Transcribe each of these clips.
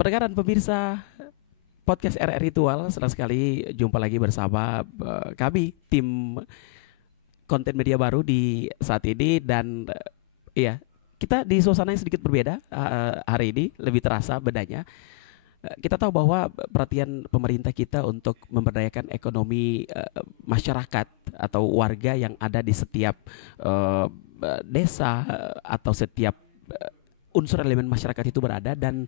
Pendengar dan pemirsa podcast RR Ritual, senang sekali jumpa lagi bersama kami tim konten media baru di saat ini dan iya, kita di suasana yang sedikit berbeda hari ini, lebih terasa bedanya. Kita tahu bahwa perhatian pemerintah kita untuk memberdayakan ekonomi masyarakat atau warga yang ada di setiap desa atau setiap unsur elemen masyarakat itu berada, dan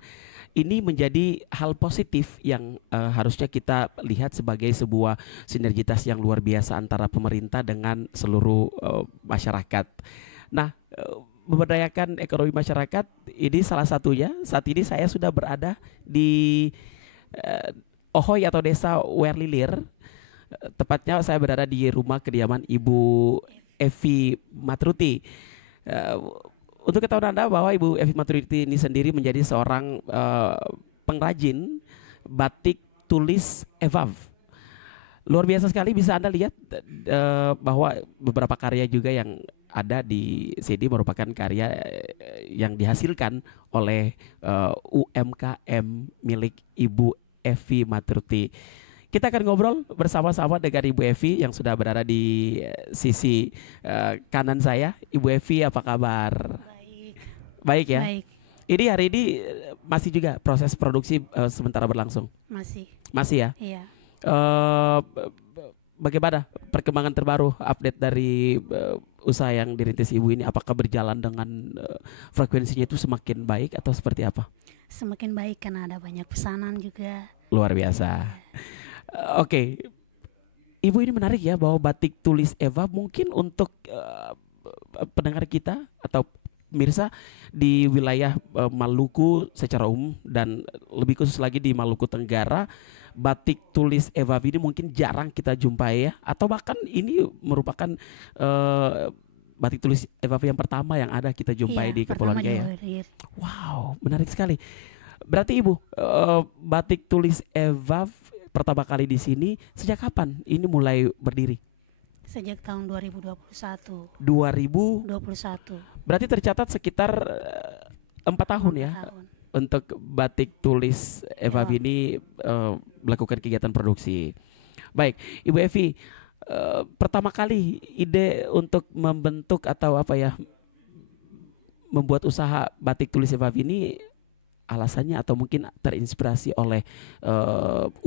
ini menjadi hal positif yang harusnya kita lihat sebagai sebuah sinergitas yang luar biasa antara pemerintah dengan seluruh masyarakat. Nah, memberdayakan ekonomi masyarakat ini salah satunya. Saat ini saya sudah berada di Ohoy atau Desa Werlilir. Tepatnya saya berada di rumah kediaman Ibu Evi Matruti. Untuk ketahuan Anda bahwa Ibu Evi Matruti ini sendiri menjadi seorang pengrajin batik tulis EVAV. Luar biasa sekali, bisa Anda lihat bahwa beberapa karya juga yang ada di sini merupakan karya yang dihasilkan oleh UMKM milik Ibu Evi Matruti. Kita akan ngobrol bersama-sama dengan Ibu Evi yang sudah berada di sisi kanan saya. Ibu Evi, apa kabar? Baik. Baik ya. Baik, Ini hari ini masih juga proses produksi sementara berlangsung. masih. Masih ya. Iya. Bagaimana perkembangan terbaru update dari usaha yang dirintis Ibu ini? Apakah berjalan dengan frekuensinya itu semakin baik atau seperti apa? Semakin baik karena ada banyak pesanan juga. Luar biasa. Oke. Ibu, ini menarik ya bahwa batik tulis Eva mungkin untuk pendengar kita atau pemirsa di wilayah Maluku secara umum dan lebih khusus lagi di Maluku Tenggara, batik tulis Eva ini mungkin jarang kita jumpai ya, atau bahkan ini merupakan batik tulis Eva yang pertama yang ada kita jumpai Iya, di Kepulauan pertama Jaya. Jawa. Wow, menarik sekali. Berarti Ibu, batik tulis Eva pertama kali di sini sejak kapan ini mulai berdiri? Sejak tahun 2021. 2000. Berarti tercatat sekitar 4 tahun ya 4 tahun. untuk batik tulis Eva Eva. ini melakukan kegiatan produksi. Baik, Ibu Evi, pertama kali ide untuk membentuk atau apa ya, membuat usaha batik tulis Eva ini alasannya atau mungkin terinspirasi oleh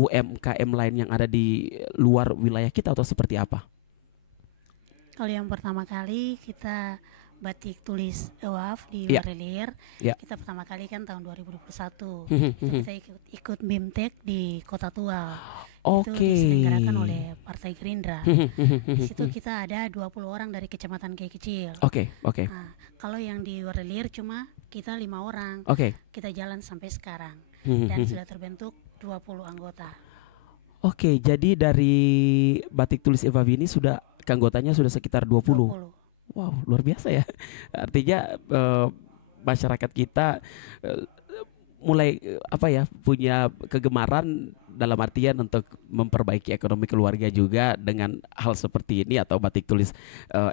UMKM lain yang ada di luar wilayah kita atau seperti apa? Kalau yang pertama kali kita batik tulis EWAF di Iya. Werlilir, Iya. kita pertama kali kan tahun 2021. Itu kita ikut BIMTEK di Kota Tual. Itu Oke. diselenggarakan oleh Partai Gerindra. Di situ kita ada 20 orang dari kecamatan kecil. Oke. Nah, kalau yang di Werlilir cuma kita 5 orang. Oke. Kita jalan sampai sekarang dan sudah terbentuk 20 anggota. Oke, jadi dari batik tulis Eva ini sudah keanggotanya sudah sekitar 20. 20. Wow, luar biasa ya. Artinya masyarakat kita mulai apa ya, punya kegemaran dalam artian untuk memperbaiki ekonomi keluarga juga dengan hal seperti ini, atau batik tulis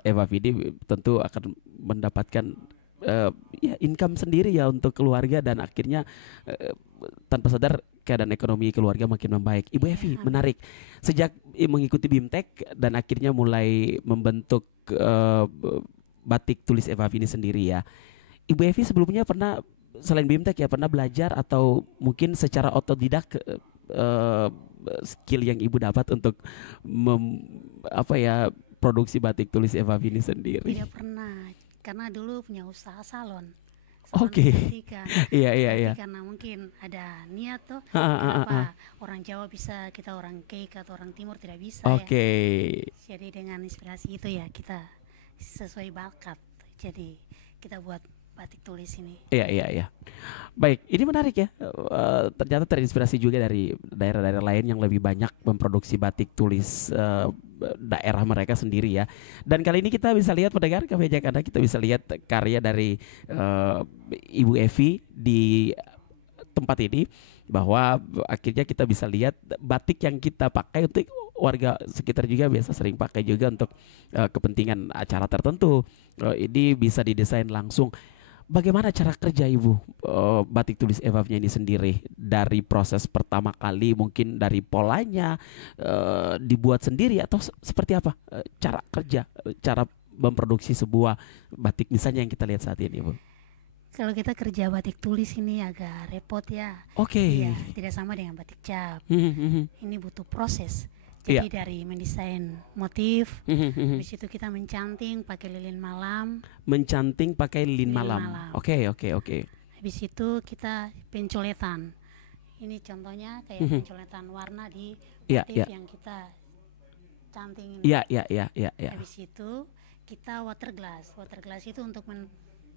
Eva ini tentu akan mendapatkan ya income sendiri ya untuk keluarga, dan akhirnya tanpa sadar keadaan ekonomi keluarga makin membaik. Ibu Evi, Amin. menarik. Sejak mengikuti BIMTEK dan akhirnya mulai membentuk batik tulis Eva ini sendiri ya. Ibu Evi sebelumnya pernah, selain BIMTEK ya, pernah belajar atau mungkin secara otodidak skill yang Ibu dapat untuk apa ya, produksi batik tulis Eva ini sendiri? Tidak pernah, karena dulu punya usaha salon. Oke. Kecantikan. Iya. Tapi karena mungkin ada niat tuh, Ah. kenapa orang Jawa bisa, kita orang Keik atau orang Timur tidak bisa Oke. ya. Jadi dengan inspirasi itu ya kita sesuai bakat. Jadi kita buat batik tulis ini. Iya. Baik, ini menarik ya. Ternyata terinspirasi juga dari daerah-daerah lain yang lebih banyak memproduksi batik tulis daerah mereka sendiri ya. Dan kali ini kita bisa lihat, pendengar kami ajak Anda, kita bisa lihat karya dari Ibu Evi di tempat ini, bahwa akhirnya kita bisa lihat batik yang kita pakai untuk warga sekitar juga biasa sering pakai juga untuk kepentingan acara tertentu. Ini bisa didesain langsung. bagaimana cara kerja Ibu batik tulis evafnya ini sendiri dari proses pertama kali mungkin dari polanya dibuat sendiri atau seperti apa cara kerja cara memproduksi sebuah batik misalnya yang kita lihat saat ini Ibu? Kalau kita kerja batik tulis ini agak repot ya. Oke. Iya, tidak sama dengan batik cap. Ini butuh proses. Iya. Jadi dari mendesain motif, Mhm. habis itu kita mencanting pakai lilin malam, Mencanting pakai lilin Lilin malam. malam. Oke. habis itu kita pencoletan. Ini contohnya kayak pencoletan warna di Iya, motif iya. yang kita canting ini. Iya. Habis itu kita water glass. Water glass itu untuk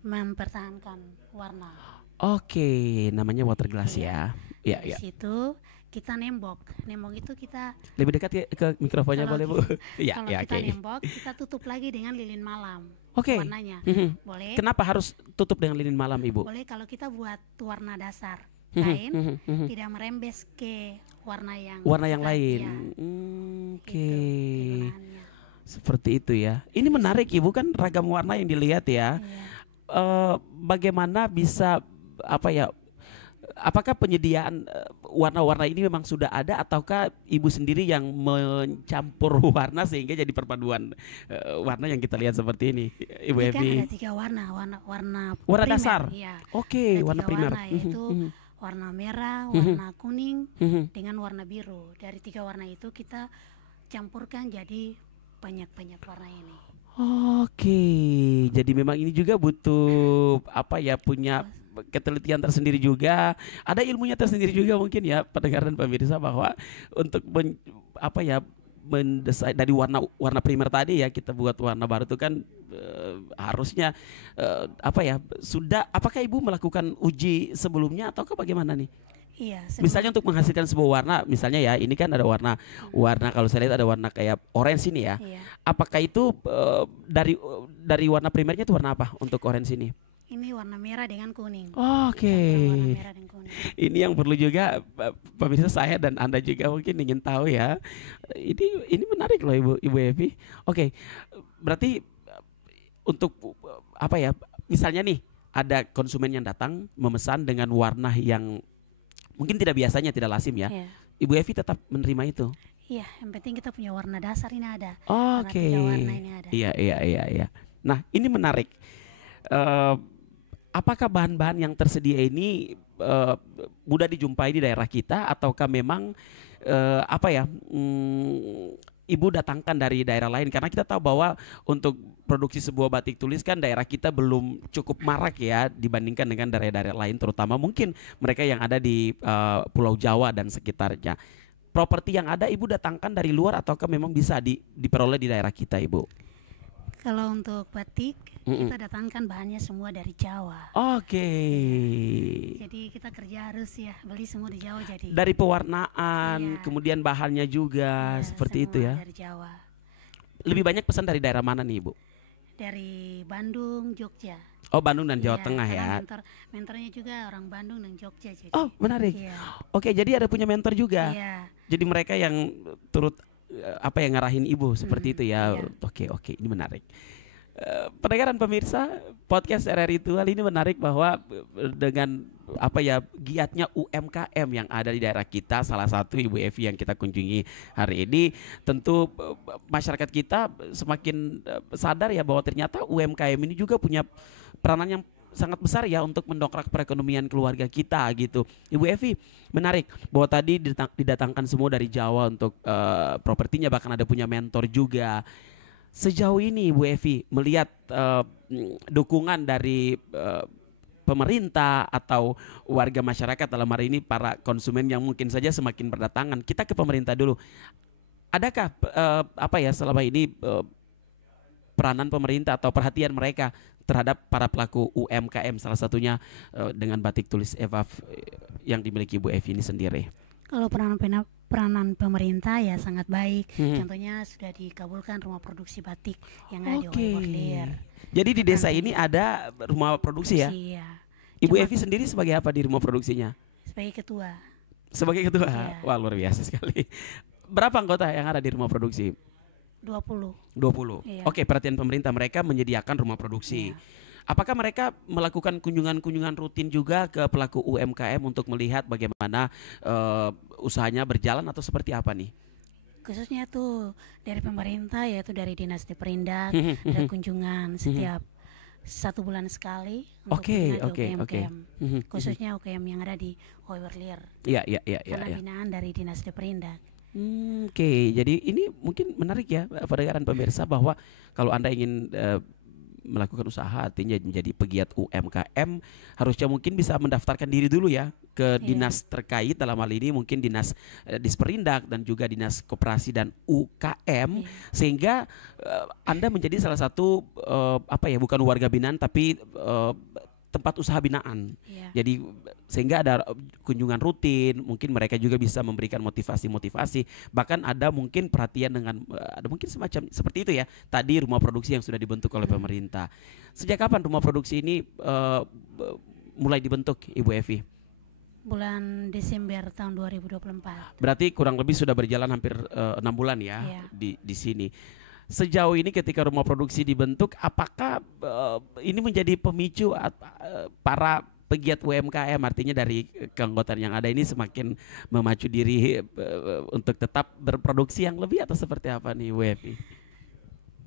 mempertahankan warna. Oke, namanya water glass ya. Iya. Habis itu kita nembok. Nembok itu kita Lebih dekat ya ke mikrofonnya Kalau boleh Bu? Iya, kalau ya, kita oke. nembok, kita tutup lagi dengan lilin malam. Oke. Warnanya. Mhm. Boleh. Kenapa harus tutup dengan lilin malam Ibu? Boleh kalau kita buat warna dasar Mhm, kain mhm. tidak merembes ke warna yang Warna yang kita- lain. ya, Oke. itu kegunaannya. Seperti itu ya. Ini menarik Ibu kan ragam warna yang dilihat ya. Iya. Bagaimana bisa apa ya? Apakah penyediaan warna-warna ini memang sudah ada ataukah Ibu sendiri yang mencampur warna sehingga jadi perpaduan warna yang kita lihat seperti ini, Ibu Ini kan Evi? ada 3 warna Warna primer, dasar? ya. Oke, Ada warna 3 primer. warna, yaitu warna merah, Mhm. warna kuning, Mhm. dengan warna biru. Dari 3 warna itu kita campurkan jadi banyak-banyak warna ini. Oke, jadi memang ini juga butuh apa ya punya ketelitian tersendiri juga, ada ilmunya tersendiri juga mungkin ya pendengar dan pemirsa bahwa untuk apa ya mendesain dari warna primer tadi ya kita buat warna baru itu kan harusnya apa ya sudah apakah Ibu melakukan uji sebelumnya ataukah bagaimana nih? Iya, Misalnya untuk menghasilkan sebuah warna, misalnya ya ini kan ada warna kalau saya lihat ada warna kayak orange ini ya. iya. Apakah itu dari warna primernya itu warna apa untuk orange ini? Ini warna merah dengan kuning. Oke. Campuran warna merah dan kuning. Ini yang perlu juga pemirsa saya dan Anda juga mungkin ingin tahu ya. Ini menarik loh Ibu Evi. Oke. Berarti untuk apa ya? Misalnya nih ada konsumen yang datang memesan dengan warna yang mungkin tidak biasanya, tidak lazim ya. Iya. Ibu Evi tetap menerima itu. Iya, yang penting kita punya warna dasar ini ada. Oke. Warna 3 warna ini ada. Iya. Nah, ini menarik. Apakah bahan-bahan yang tersedia ini mudah dijumpai di daerah kita ataukah memang apa ya? Ibu datangkan dari daerah lain karena kita tahu bahwa untuk produksi sebuah batik tulis kan daerah kita belum cukup marak ya dibandingkan dengan daerah-daerah lain terutama mungkin mereka yang ada di Pulau Jawa dan sekitarnya. Properti yang ada Ibu datangkan dari luar ataukah memang bisa diperoleh di daerah kita Ibu? Kalau untuk batik, kita datangkan bahannya semua dari Jawa. Oke. Jadi kita kerja harus ya beli semua di Jawa jadi. Dari pewarnaan, Iya. kemudian bahannya juga Iya, seperti itu semua ya. Dari Jawa. Lebih banyak pesan dari daerah mana nih Ibu? Dari Bandung, Jogja. Oh Bandung dan Jawa Iya, Tengah karena ya. mentornya juga orang Bandung dan Jogja jadi. Oh menarik. Iya. Oke jadi ada punya mentor juga. Iya. Jadi mereka yang turut apa yang ngarahin Ibu seperti itu ya. Iya. Oke ini menarik. Pendengaran pemirsa podcast RRI Ritual ini menarik bahwa dengan apa ya giatnya UMKM yang ada di daerah kita, salah satu Ibu Evi yang kita kunjungi hari ini, tentu masyarakat kita semakin sadar ya bahwa ternyata UMKM ini juga punya peranan yang sangat besar ya untuk mendongkrak perekonomian keluarga kita gitu. Ibu Evi menarik bahwa tadi didatangkan semua dari Jawa untuk propertinya, bahkan ada punya mentor juga. Sejauh ini Ibu Evi melihat dukungan dari pemerintah atau warga masyarakat dalam hari ini para konsumen yang mungkin saja semakin berdatangan. Kita ke pemerintah dulu. Adakah apa ya selama ini peranan pemerintah atau perhatian mereka terhadap para pelaku UMKM, salah satunya dengan batik tulis evaf yang dimiliki Ibu Evi ini sendiri? Kalau peranan pemerintah ya sangat baik. Contohnya sudah dikabulkan rumah produksi batik yang ada di Wali Bordir. Jadi di desa ini ada rumah produksi ya? Iya. Ibu Evi sendiri sebagai apa di rumah produksinya? Sebagai ketua. Sebagai ketua? Iya. Wah luar biasa sekali. Berapa anggota yang ada di rumah produksi? 20. 20. Iya. Oke, perhatian pemerintah mereka menyediakan rumah produksi. Iya. Apakah mereka melakukan kunjungan-kunjungan rutin juga ke pelaku UMKM untuk melihat bagaimana usahanya berjalan atau seperti apa nih? Khususnya tuh dari pemerintah, yaitu dari Dinas Diperindak, ada kunjungan setiap 1 bulan sekali untuk Oke, kunjungan ke oke, oke. UKM-UKM, khususnya UKM yang ada di Hoiwerlier, Iya, iya, iya, iya, karena iya. binaan dari Dinas Diperindak. Oke, jadi ini mungkin menarik ya, pendengaran pemirsa, bahwa kalau Anda ingin melakukan usaha, artinya menjadi pegiat UMKM, harusnya mungkin bisa mendaftarkan diri dulu ya ke Iya, dinas terkait, dalam hal ini mungkin dinas Disperindak dan juga dinas Koperasi dan UKM, iya, sehingga Anda menjadi salah satu apa ya, bukan warga binaan tapi tempat usaha binaan. iya. Jadi sehingga ada kunjungan rutin, mungkin mereka juga bisa memberikan motivasi-motivasi, bahkan ada mungkin perhatian dengan ada mungkin semacam seperti itu ya. Tadi rumah produksi yang sudah dibentuk oleh pemerintah. Sejak kapan rumah produksi ini mulai dibentuk, Ibu Evi? Bulan Desember tahun 2024. Berarti kurang lebih sudah berjalan hampir 6 bulan ya Iya. di sini. Sejauh ini ketika rumah produksi dibentuk, apakah ini menjadi pemicu para pegiat UMKM, artinya dari keanggotaan yang ada ini semakin memacu diri untuk tetap berproduksi yang lebih, atau seperti apa nih, Bu Evi?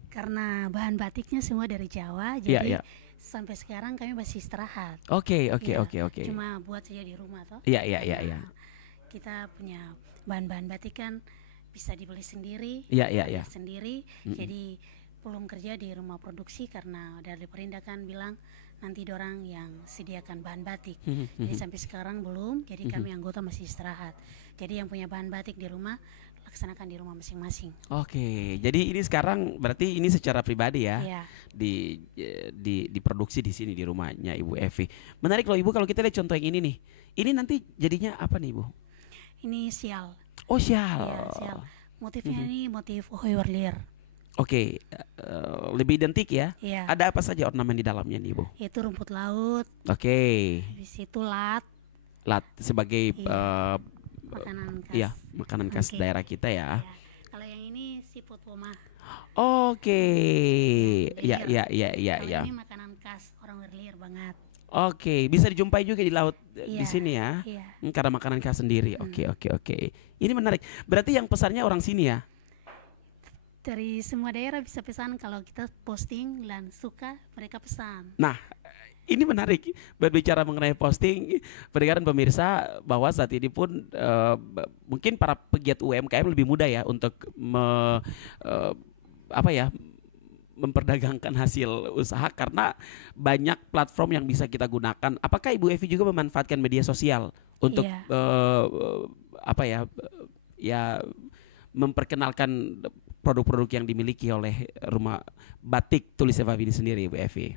Karena bahan batiknya semua dari Jawa, Iya, jadi iya. sampai sekarang kami masih istirahat. Oke, Iya, oke. cuma buat saja di rumah toh. Iya, iya, iya, iya. Karena kita punya bahan-bahan batik kan bisa dibeli sendiri, Iya, iya, iya. sendiri. Jadi belum kerja di rumah produksi karena dari Perindak kan bilang nanti dorang yang sediakan bahan batik. Jadi sampai sekarang belum. Jadi kami anggota masih istirahat. Jadi yang punya bahan batik di rumah laksanakan di rumah masing-masing. Oke, jadi ini sekarang berarti ini secara pribadi ya, Iya. diproduksi di sini di rumahnya Ibu Evi. Menarik loh Ibu, kalau kita lihat contoh yang ini nih. Ini nanti jadinya apa nih, Bu? Ini sial. Oh, Iya, syal. sial. Motifnya ini motif Hoiwerlier. Oke, lebih identik ya. Iya. Ada apa saja ornamen di dalamnya nih, Bu? Itu rumput laut, Oke, habis itu lat, lat sebagai Iya. makanan khas. iya, makanan khas Oke. daerah kita ya. Ya. Kalau yang ini siput woma. Oke, ya, Belir. ya. Kalau ini makanan khas orang Werlier banget. Oke, bisa dijumpai juga di laut di Iya. sini ya. Iya. Karena makanan khas sendiri. Oke. Ini menarik. Berarti yang pesannya orang sini ya? Dari semua daerah bisa pesan, kalau kita posting dan suka mereka pesan. Nah, ini menarik berbicara mengenai posting, pendengaran pemirsa, bahwa saat ini pun mungkin para pegiat UMKM lebih mudah ya untuk apa ya, memperdagangkan hasil usaha karena banyak platform yang bisa kita gunakan. Apakah Ibu Evi juga memanfaatkan media sosial untuk Iya. apa ya, ya memperkenalkan produk-produk yang dimiliki oleh rumah batik tulis Evavi ini sendiri, Ibu Evi?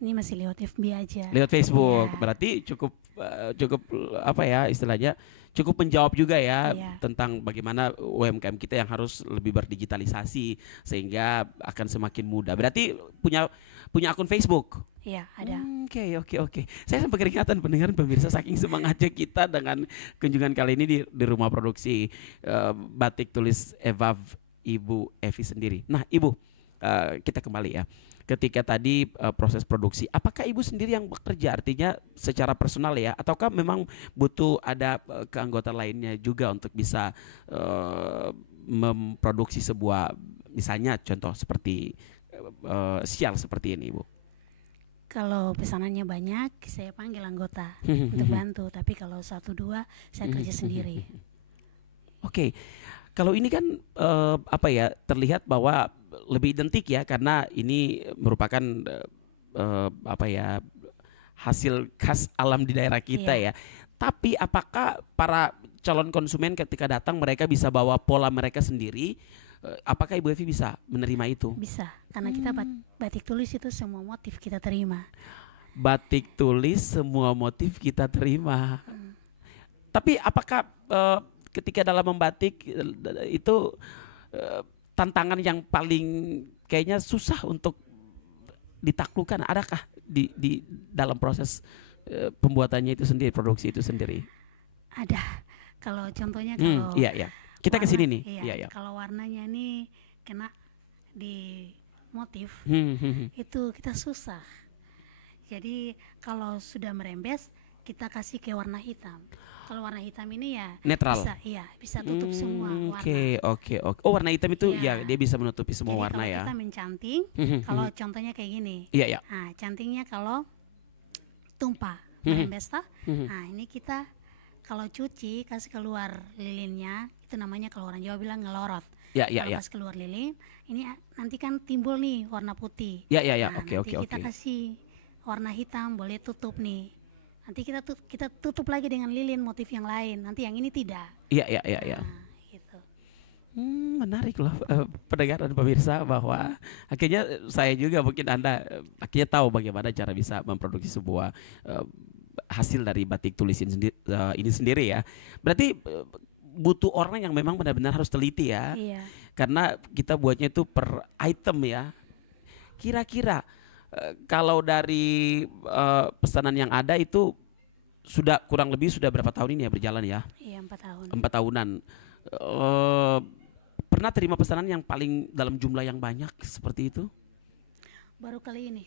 Ini masih lewat FB aja. Lewat Facebook, Iya. berarti cukup apa ya istilahnya, cukup menjawab juga ya Iya. tentang bagaimana UMKM kita yang harus lebih berdigitalisasi sehingga akan semakin mudah. Berarti punya akun Facebook. Iya, ada. Oke. Saya sampai keringatan, pendengaran pemirsa, saking semangatnya kita dengan kunjungan kali ini di rumah produksi batik tulis Evav Ibu Evi sendiri. Nah, Ibu, kita kembali ya. Ketika tadi proses produksi, apakah Ibu sendiri yang bekerja, artinya secara personal ya, ataukah memang butuh ada keanggotaan lainnya juga untuk bisa memproduksi sebuah, misalnya contoh seperti sial seperti ini, Ibu? Kalau pesanannya banyak, saya panggil anggota untuk bantu. Tapi kalau 1-2, saya kerja sendiri. Oke. Kalau ini kan apa ya, terlihat bahwa lebih identik ya, karena ini merupakan apa ya, hasil khas alam di daerah kita Iya. ya. Tapi apakah para calon konsumen ketika datang mereka bisa bawa pola mereka sendiri? Apakah Ibu Evi bisa menerima itu? Bisa, karena kita batik tulis itu semua motif kita terima. Batik tulis semua motif kita terima. Tapi apakah ketika dalam membatik itu tantangan yang paling kayaknya susah untuk ditaklukkan, adakah di dalam proses pembuatannya itu sendiri, produksi itu sendiri? Ada. Kalau contohnya kalau Iya. Kita ke sini nih. Iya. Kalau warnanya ini kena di motif, Hmm. itu kita susah. Jadi kalau sudah merembes kita kasih ke warna hitam. Kalau warna hitam ini ya Netral. bisa tutup semua warna. Oke. Oh, warna hitam itu ya dia bisa menutupi semua Jadi warna kalau ya. kita mencanting, kalau contohnya kayak gini. Iya. Nah, cantingnya kalau tumpah merembes toh. Nah, ini kita kalau cuci kasih keluar lilinnya, itu namanya kalau orang Jawa bilang ngelorot. Kalau pas keluar lilin, ini nanti kan timbul nih warna putih. Nah, Nanti kita kasih warna hitam, boleh tutup nih. Nanti kita tutup lagi dengan lilin motif yang lain. Nanti yang ini tidak. Iya. Gitu. Menarik loh pendengar dan pemirsa, bahwa akhirnya saya juga mungkin Anda akhirnya tahu bagaimana cara bisa memproduksi sebuah hasil dari batik tulis ini sendiri ya. Berarti butuh orang yang memang benar-benar harus teliti ya. Iya. Karena kita buatnya itu per item ya. Kira-kira kalau dari pesanan yang ada itu sudah kurang lebih sudah berapa tahun ini ya berjalan ya? Iya, 4 tahun. 4 tahunan. Pernah terima pesanan yang paling dalam jumlah yang banyak seperti itu? Baru kali ini.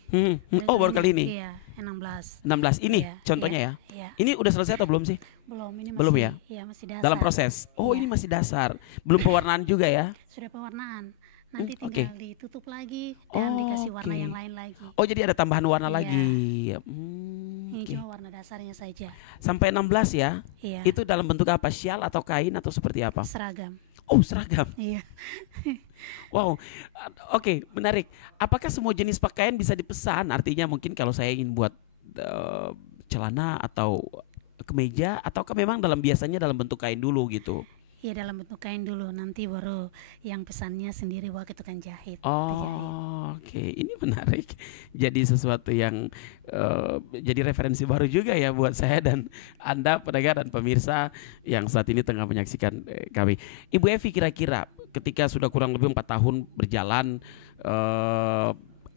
Baru kali ini? Iya, 16. 16 ini contohnya ya? Iya. Ini udah selesai atau belum sih? Belum, ini masih, belum ya? Iya, masih dasar. Dalam proses? Ini masih dasar. Belum pewarnaan juga ya? Sudah pewarnaan. Nanti tinggal ditutup lagi dan dikasih warna yang lain lagi. Oh, jadi ada tambahan warna lagi. Ini cuma warna dasarnya saja. Sampai 16 ya? Iya. Itu dalam bentuk apa? Syal atau kain atau seperti apa? Seragam. Oh, seragam. Iya. Wow. Oke, menarik. Apakah semua jenis pakaian bisa dipesan? Artinya mungkin kalau saya ingin buat celana atau kemeja, ataukah memang biasanya dalam bentuk kain dulu gitu? Iya, dalam bentuk kain dulu, nanti baru yang pesannya sendiri bawa ke tukang jahit. Oke. Ini menarik. Jadi sesuatu yang jadi referensi baru juga ya buat saya dan Anda pendengar dan pemirsa yang saat ini tengah menyaksikan kami. Ibu Evi, kira-kira ketika sudah kurang lebih 4 tahun berjalan,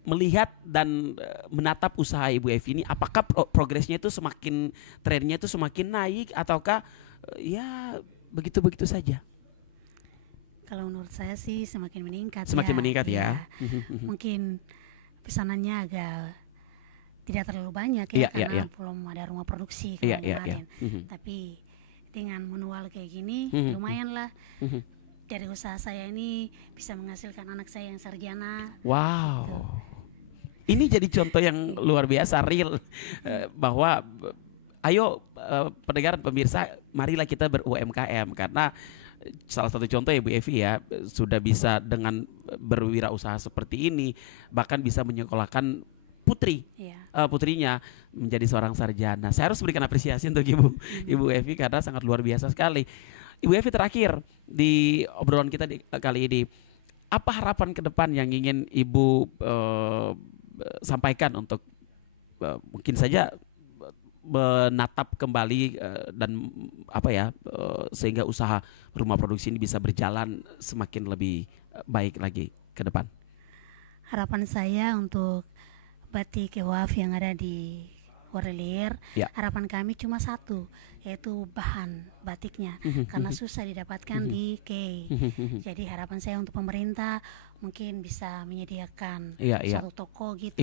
melihat dan menatap usaha Ibu Evi ini, apakah progresnya itu semakin, trennya itu semakin naik ataukah ya begitu-begitu saja? Kalau menurut saya sih semakin meningkat. Semakin meningkat ya. Mungkin pesanannya agak tidak terlalu banyak ya, karena belum ada rumah produksi kemarin. Tapi dengan manual kayak gini lumayan lah. Dari usaha saya ini bisa menghasilkan anak saya yang sarjana. Wow. Gitu. Ini jadi contoh yang luar biasa, real, bahwa ayo pendengar dan pemirsa, marilah kita ber-UMKM, karena salah satu contoh ya Bu Evi ya, sudah bisa dengan berwirausaha seperti ini, bahkan bisa menyekolahkan putrinya menjadi seorang sarjana. Saya harus berikan apresiasi untuk Ibu Evi karena sangat luar biasa sekali. Ibu Evi, terakhir di obrolan kita kali ini, apa harapan ke depan yang ingin Ibu sampaikan untuk mungkin saja menatap kembali dan sehingga usaha rumah produksi ini bisa berjalan semakin lebih baik lagi ke depan? Harapan saya untuk batik Ewaf yang ada di Warelier, harapan kami cuma satu, yaitu bahan batiknya, karena susah didapatkan di Kei. Jadi harapan saya untuk pemerintah mungkin bisa menyediakan suatu toko gitu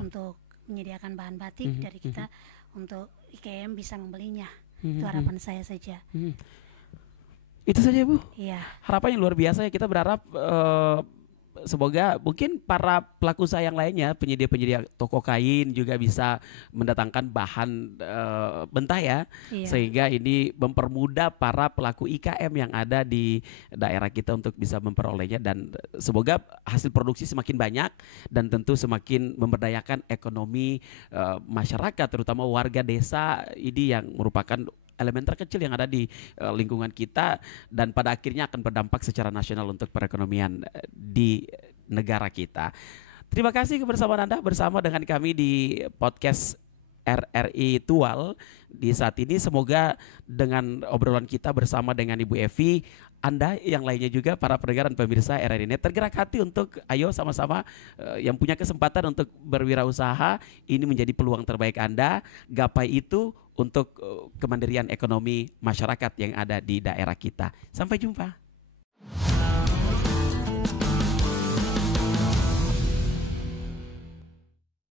untuk menyediakan bahan batik dari kita, untuk IKM bisa membelinya. Itu harapan saya saja. Itu saja Bu. Iya. Harapannya luar biasa ya. Kita berharap semoga mungkin para pelaku usaha yang lainnya, penyedia-penyedia toko kain juga bisa mendatangkan bahan mentah ya, sehingga ini mempermudah para pelaku IKM yang ada di daerah kita untuk bisa memperolehnya, dan semoga hasil produksi semakin banyak dan tentu semakin memberdayakan ekonomi masyarakat, terutama warga desa ini yang merupakan elemen terkecil yang ada di lingkungan kita, dan pada akhirnya akan berdampak secara nasional untuk perekonomian di negara kita. Terima kasih kebersamaan Anda bersama dengan kami di podcast RRI Tual di saat ini. Semoga dengan obrolan kita bersama dengan Ibu Evi, Anda yang lainnya juga, para pendengar dan pemirsa RRI Net, tergerak hati untuk ayo sama-sama yang punya kesempatan untuk berwirausaha, ini menjadi peluang terbaik Anda. Gapai itu untuk kemandirian ekonomi masyarakat yang ada di daerah kita. Sampai jumpa.